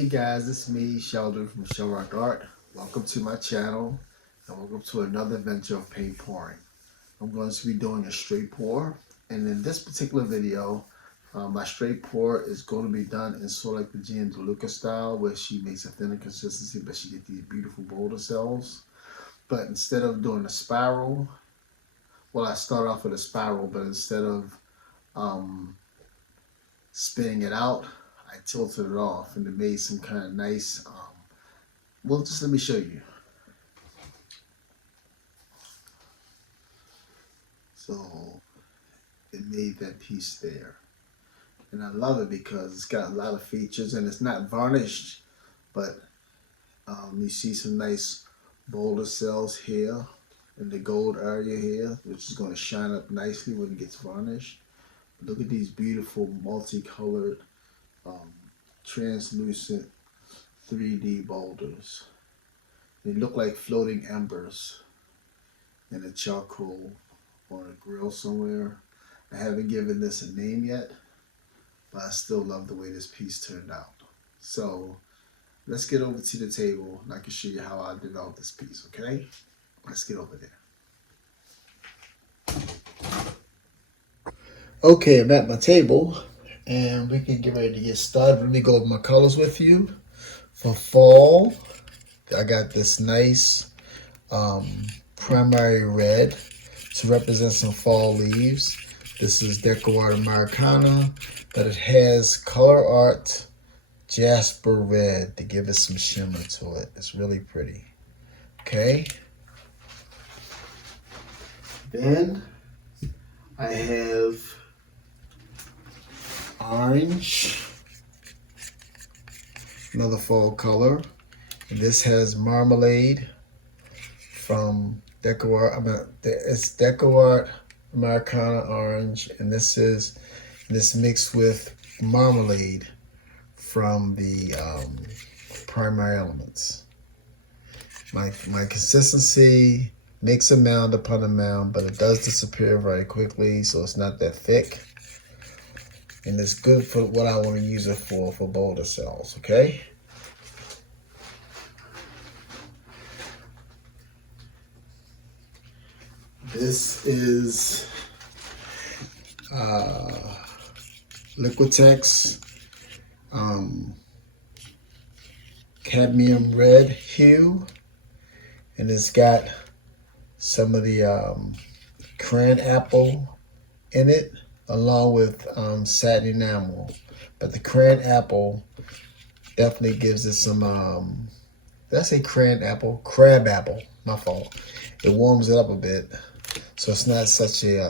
Hey guys, it's me, Sheldon from ColourArte Art. Welcome to my channel and welcome to another adventure of paint pouring. I'm going to be doing a straight pour, and in this particular video, my straight pour is going to be done in sort of like the Gian DeLuca style, where she makes a thinner consistency but she gets these beautiful boulder cells. But instead of doing a spiral, well, I start off with a spiral, but instead of spinning it out, I tilted it off and it made some kind of nice, well, just let me show you. So it made that piece there. And I love it because it's got a lot of features and it's not varnished, but you see some nice boulder cells here in the gold area here, which is going to shine up nicely when it gets varnished. Look at these beautiful multicolored translucent 3D boulders. They look like floating embers in a charcoal or a grill somewhere. I haven't given this a name yet, but I still love the way this piece turned out. So let's get over to the table and I can show you how I developed this piece, okay? Let's get over there. Okay, I'm at my table and we can get ready to get started. Let me go over my colors with you. For fall, I got this nice primary red to represent some fall leaves. This is Deco Art Americana, but it has ColourArte Jasper Red to give it some shimmer to it. It's really pretty. Okay. Then I have orange, another fall color. And this has marmalade from Deco Art. It's Deco Art Americana orange, and this mixed with marmalade from the primary elements. My consistency makes a mound upon a mound, but it does disappear very quickly, so it's not that thick. And it's good for what I want to use it for boulder cells, okay? This is Liquitex cadmium red hue, and it's got some of the cran apple in it, along with satin enamel. But the cran apple definitely gives it some, did I say cran apple? Crab apple, my fault. It warms it up a bit. So it's not such a,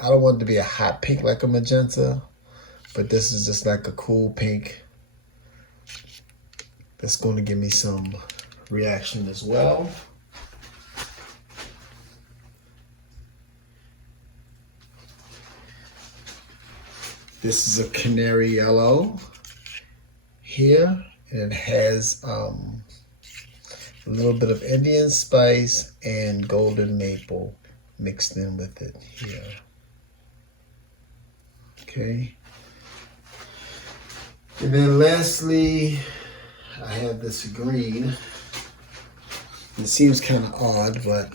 I don't want it to be a hot pink like a magenta, but this is just like a cool pink that's going to give me some reaction as well. This is a canary yellow here, and it has a little bit of Indian spice and golden maple mixed in with it here. Okay. And then lastly, I have this green. It seems kind of odd, but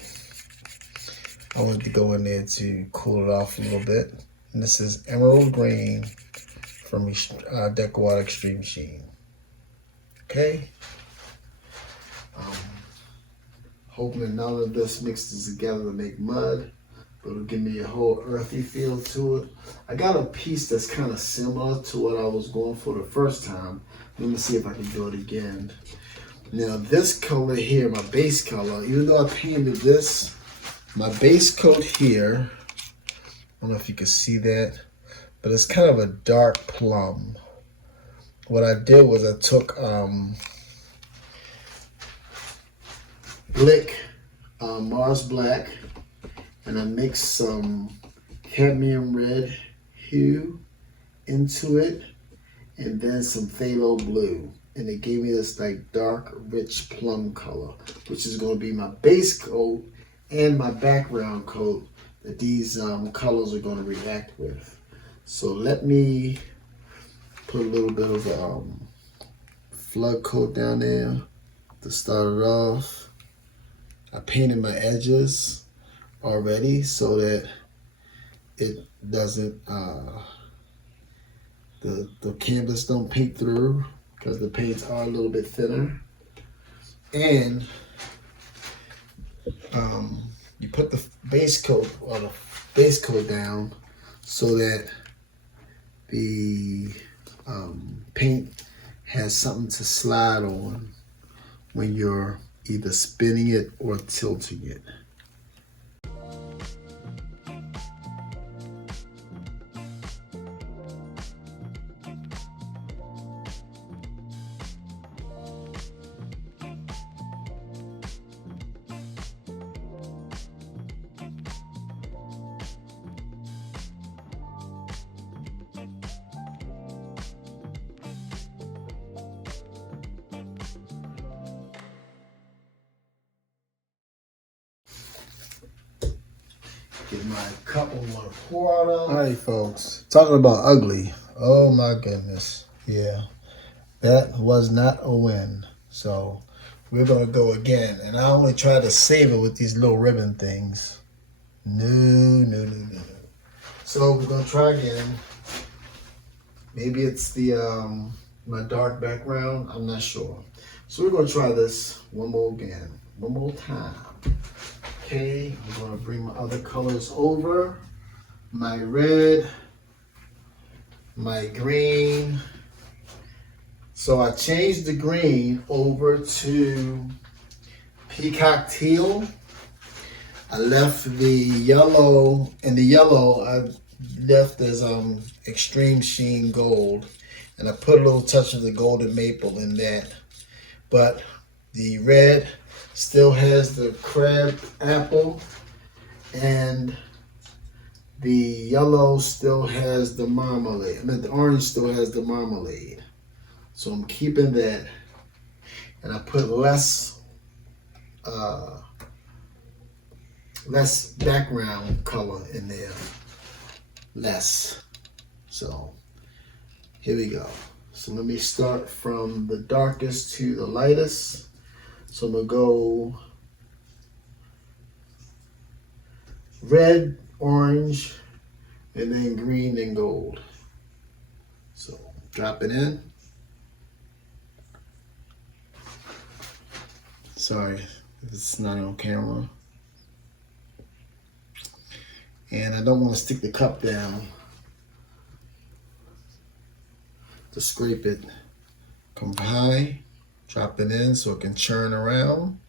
I wanted to go in there to cool it off a little bit. And this is emerald green from Deco Art Extreme Sheen. Okay. Hoping that none of this mixes together to make mud, but it'll give me a whole earthy feel to it. I got a piece that's kind of similar to what I was going for the first time. Let me see if I can do it again. Now this color here, my base color, even though I painted this, my base coat here, I don't know if you can see that, but it's kind of a dark plum. What I did was I took Blick Mars Black, and I mixed some cadmium red hue into it, and then some phthalo blue, and it gave me this like dark rich plum color, which is going to be my base coat and my background coat that these colors are going to react with. So let me put a little bit of flood coat down there to start it off. I painted my edges already so that it doesn't, the canvas don't paint through, because the paints are a little bit thinner. And you put the base coat down so that the paint has something to slide on when you're either spinning it or tilting it. Get my cup I want to pour out of. All right, folks. Talking about ugly. Oh my goodness. Yeah, that was not a win. So we're gonna go again. And I only try to save it with these little ribbon things. No. So we're gonna try again. Maybe it's the my dark background. I'm not sure. So we're gonna try this one more time. Okay, I'm gonna bring my other colors over. My red, my green. So I changed the green over to Peacock Teal. I left the yellow, and the yellow I left as extreme sheen gold, and I put a little touch of the golden maple in that. But the red still has the crab apple, and the yellow still has the marmalade. I mean, the orange still has the marmalade. So I'm keeping that, and I put less background color in there. Less. So here we go. So let me start from the darkest to the lightest. So I'm gonna go red, orange, and then green and gold. So drop it in. Sorry, it's not on camera. And I don't want to stick the cup down to scrape it. Come high, drop it in so it can churn around.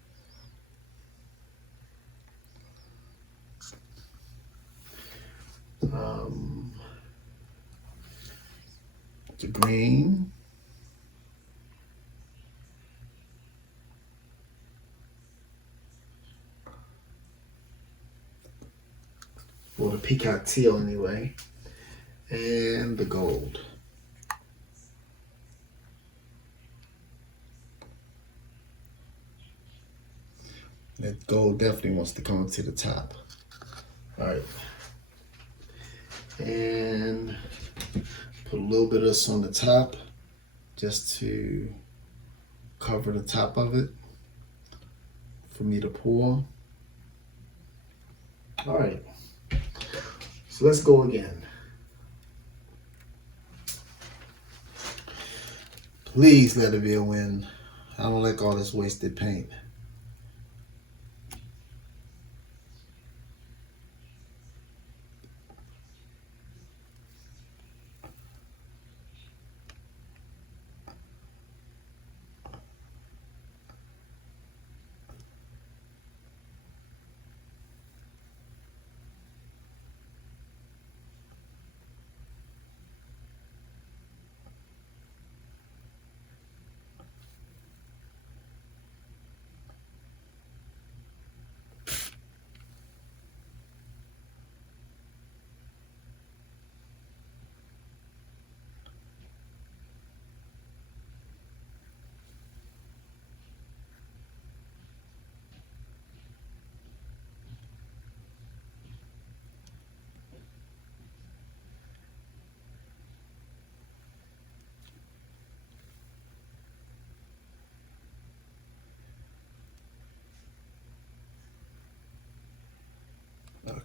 The green. Or the Peacock Teal anyway. And the gold. That gold definitely wants to come to the top. All right. And put a little bit of this on the top just to cover the top of it for me to pour. All right. So let's go again. Please let it be a win. I don't like all this wasted paint.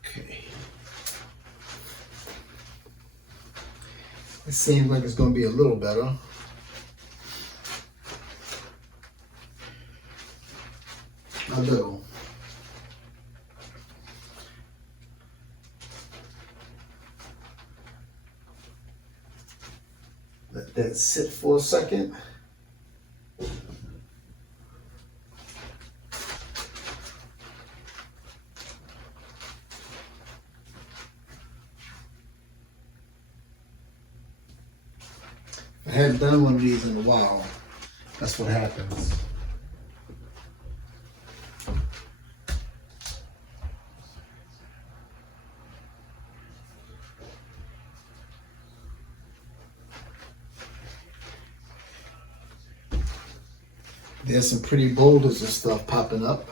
Okay. It seems like it's going to be a little better. A little. Let that sit for a second. I hadn't done one of these in a while. That's what happens. There's some pretty boulders and stuff popping up.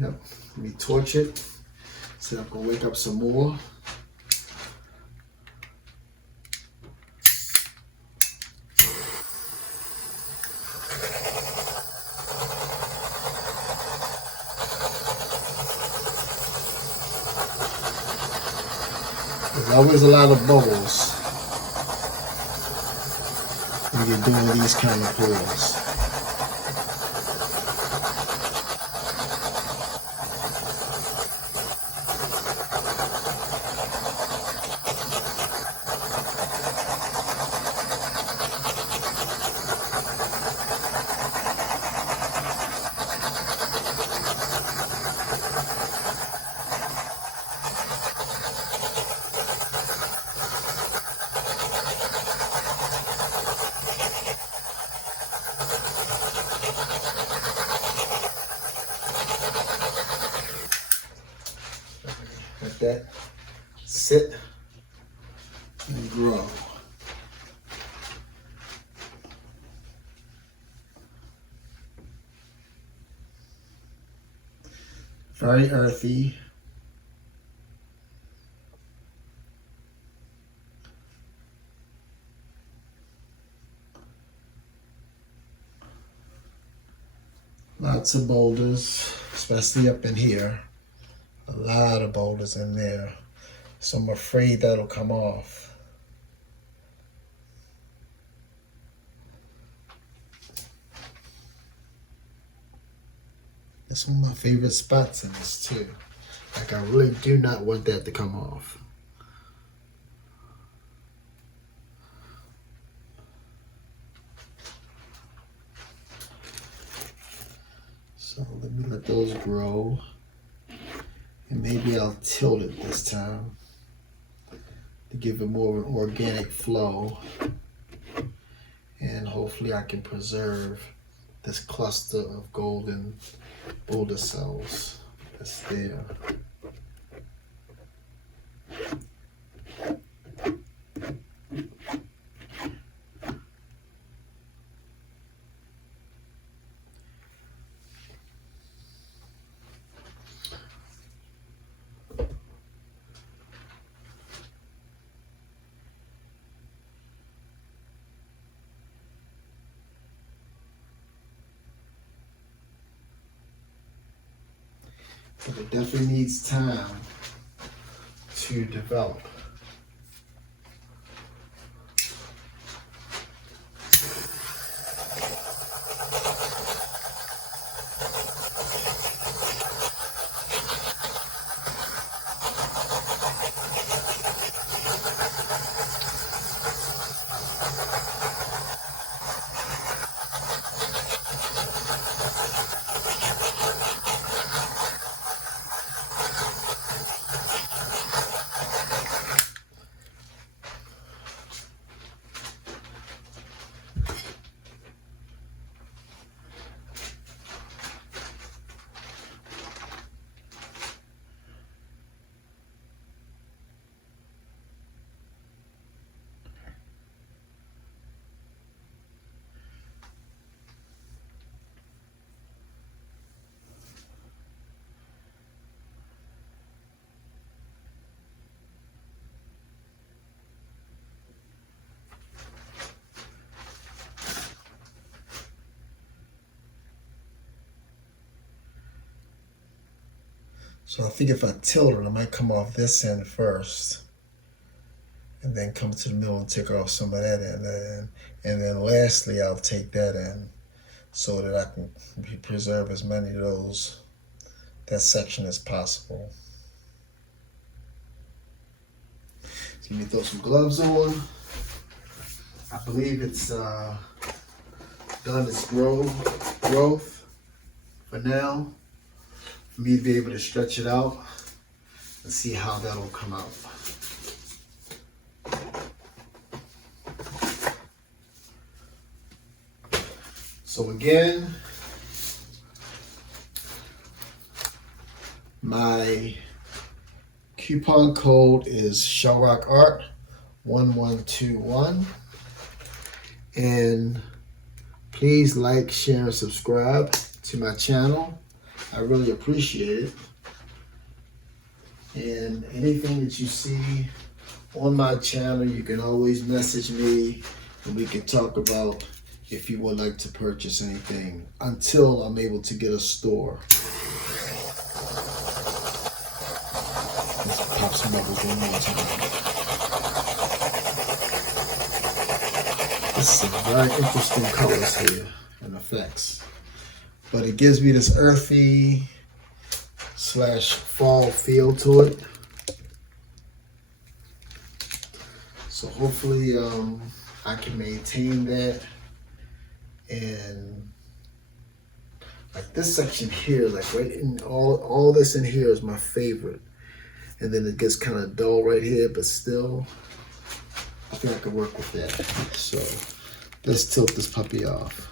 Yep, let me torch it. See if I can wake up some more. There's always a lot of bubbles when you're doing these kind of pours. Let that sit and grow. Very earthy. Lots of boulders, especially up in here. A lot of boulders in there. So I'm afraid that'll come off. That's one of my favorite spots in this too. Like I really do not want that to come off. So let me let those grow. And maybe I'll tilt it this time to give it more of an organic flow. And hopefully I can preserve this cluster of golden boulder cells that's there. But it definitely needs time to develop. So I think if I tilt it, I might come off this end first, and then come to the middle and take off some of that end, and then lastly I'll take that end so that I can preserve as many of that section as possible. So let me throw some gloves on. I believe it's done its growth for now, for me to be able to stretch it out and see how that'll come out. So again, my coupon code is ColourArte 1121, and please like, share, and subscribe to my channel. I really appreciate it. And anything that you see on my channel, you can always message me and we can talk about if you would like to purchase anything until I'm able to get a store. Let's pop some bubbles one more time. This is some very interesting colors here and effects. But it gives me this earthy / fall feel to it. So hopefully I can maintain that. And like this section here, like right in all this in here is my favorite. And then it gets kind of dull right here, but still I think I can work with that. So let's tilt this puppy off.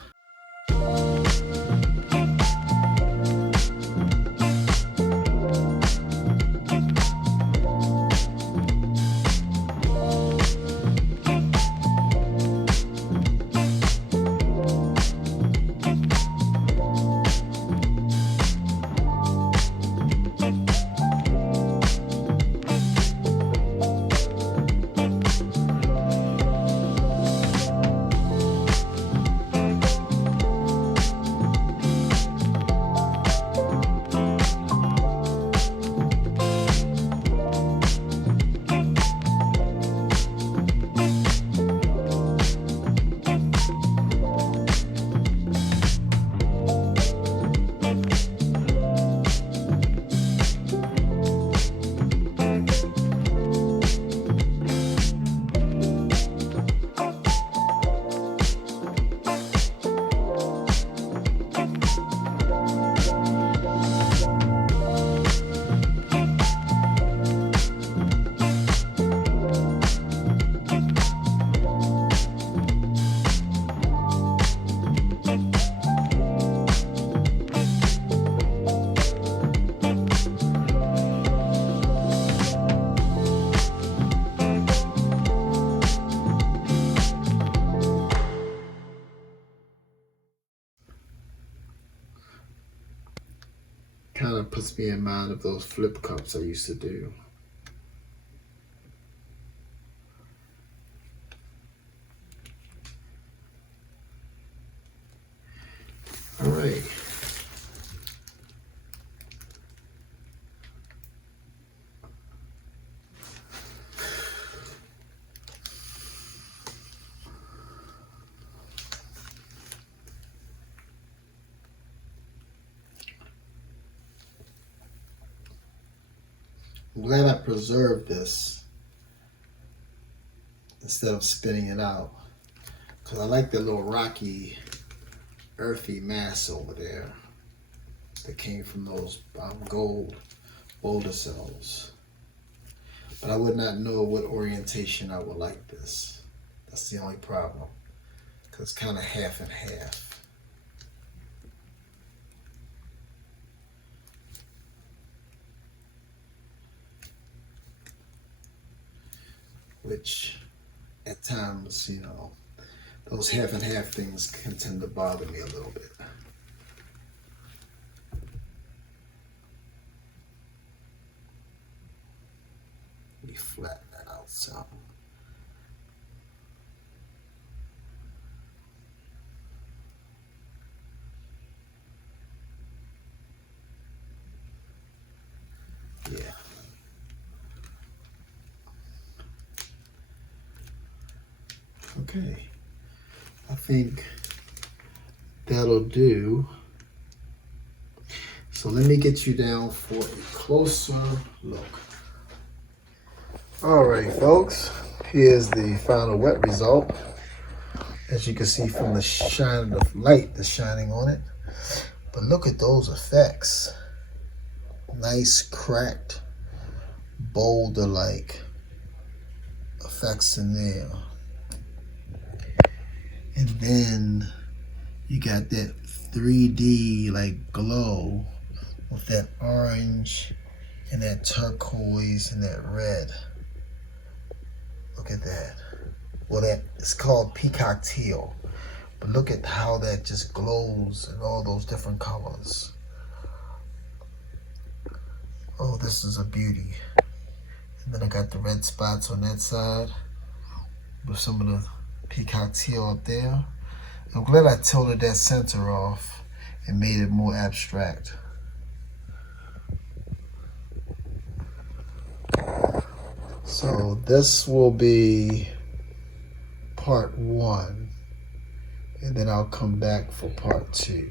Kind of puts me in mind of those flip cups I used to do. All right. I'm glad I preserved this instead of spinning it out, because I like the little rocky, earthy mass over there that came from those gold Boulder cells. But I would not know what orientation I would like this. That's the only problem, because it's kind of half and half. Which at times, you know, those half and half things can tend to bother me a little bit. Let me flatten that out some. Okay, I think that'll do. So let me get you down for a closer look. All right, folks, here's the final wet result. As you can see from the shine of light that's shining on it. But look at those effects. Nice cracked boulder-like effects in there. And then you got that 3D like glow with that orange and that turquoise and that red. Look at that. Well, that it's called Peacock Teal. But look at how that just glows in all those different colors. Oh, this is a beauty. And then I got the red spots on that side with some of the Peacock Teal up there. I'm glad I tilted that center off and made it more abstract. So this will be part 1, and then I'll come back for part 2.